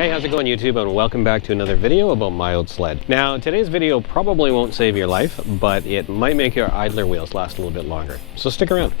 Hey, how's it going YouTube, and welcome back to another video about my old sled. Now, today's video probably won't save your life, but it might make your idler wheels last a little bit longer. So stick around.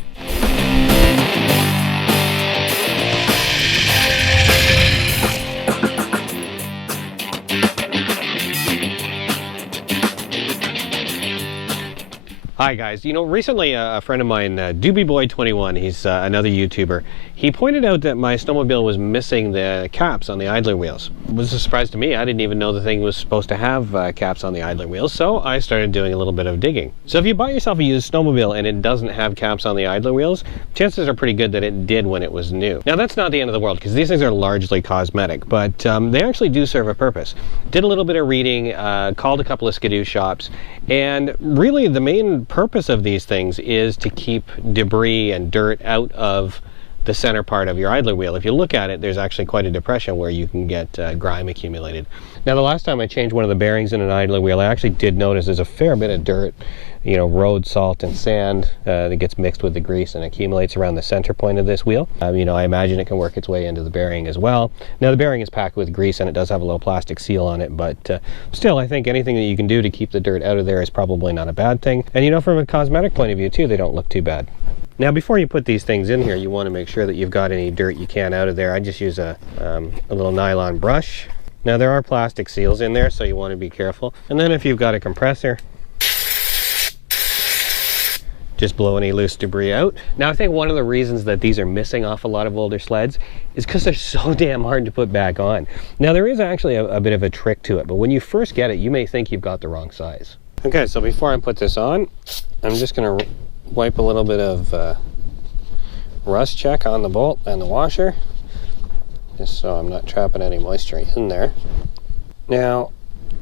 Hi guys, recently a friend of mine, DoobieBoy21, he's another YouTuber, he pointed out that my snowmobile was missing the caps on the idler wheels. It was a surprise to me. I didn't even know the thing was supposed to have caps on the idler wheels, so I started doing a little bit of digging. So if you buy yourself a used snowmobile and it doesn't have caps on the idler wheels, chances are pretty good that it did when it was new. Now that's not the end of the world, because these things are largely cosmetic, but they actually do serve a purpose. Did a little bit of reading, called a couple of skidoo shops, and really the main purpose of these things is to keep debris and dirt out of the center part of your idler wheel. If you look at it, there's actually quite a depression where you can get grime accumulated. Now the last time I changed one of the bearings in an idler wheel, I actually did notice there's a fair bit of dirt, road salt and sand that gets mixed with the grease and accumulates around the center point of this wheel. I imagine it can work its way into the bearing as well. Now the bearing is packed with grease and it does have a little plastic seal on it, but still I think anything that you can do to keep the dirt out of there is probably not a bad thing. And from a cosmetic point of view too, they don't look too bad. Now before you put these things in here, you want to make sure that you've got any dirt you can out of there. I just use a little nylon brush. Now there are plastic seals in there, so you want to be careful. And then if you've got a compressor, just blow any loose debris out. Now I think one of the reasons that these are missing off a lot of older sleds is because they're so damn hard to put back on. Now there is actually a bit of a trick to it, but when you first get it, you may think you've got the wrong size. Okay, so before I put this on, I'm just going to wipe a little bit of rust check on the bolt and the washer, just so I'm not trapping any moisture in there. Now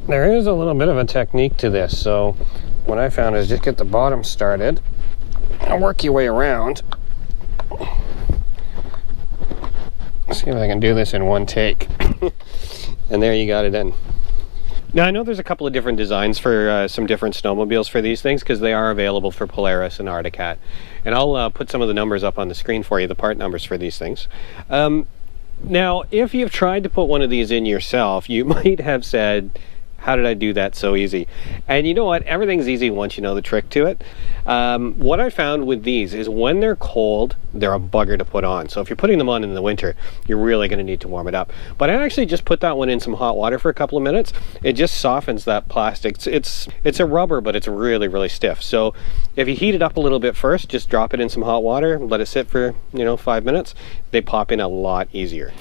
there is a little bit of a technique to this, so what I found is just get the bottom started and work your way around. Let's see if I can do this in one take. And there you got it in. Now I know there's a couple of different designs for some different snowmobiles for these things, because they are available for Polaris and Arctic Cat. And I'll put some of the numbers up on the screen for you, the part numbers for these things. Now if you've tried to put one of these in yourself, you might have said, how did I do that so easy? And you know what? Everything's easy once you know the trick to it. What I found with these is when they're cold, they're a bugger to put on. So if you're putting them on in the winter, you're really going to need to warm it up. But I actually just put that one in some hot water for a couple of minutes. It just softens that plastic. It's a rubber, but it's really, really stiff. So if you heat it up a little bit first, just drop it in some hot water, let it sit for 5 minutes, they pop in a lot easier.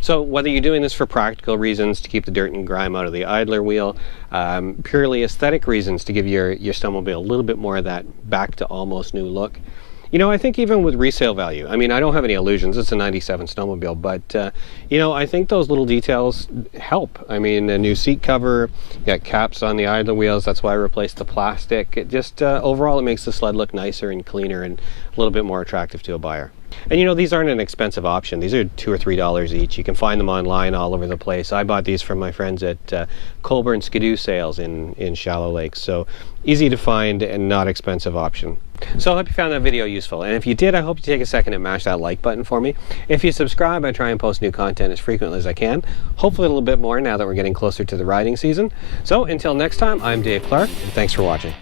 So whether you're doing this for practical reasons to keep the dirt and grime out of the idler wheel, purely aesthetic reasons to give your snowmobile a little bit more of that back to almost new look, I think even with resale value, I don't have any illusions, it's a 97 snowmobile, but I think those little details help. A new seat cover, you got caps on the idler wheels, that's why I replaced the plastic. It just, overall it makes the sled look nicer and cleaner and a little bit more attractive to a buyer. And these aren't an expensive option. These are $2 or $3 each. You can find them online all over the place. I bought these from my friends at Colburn Skidoo Sales in Shallow Lakes. So easy to find and not expensive option. So I hope you found that video useful. And if you did, I hope you take a second and mash that like button for me. If you subscribe, I try and post new content as frequently as I can. Hopefully a little bit more now that we're getting closer to the riding season. So until next time, I'm Dave Clark, and thanks for watching.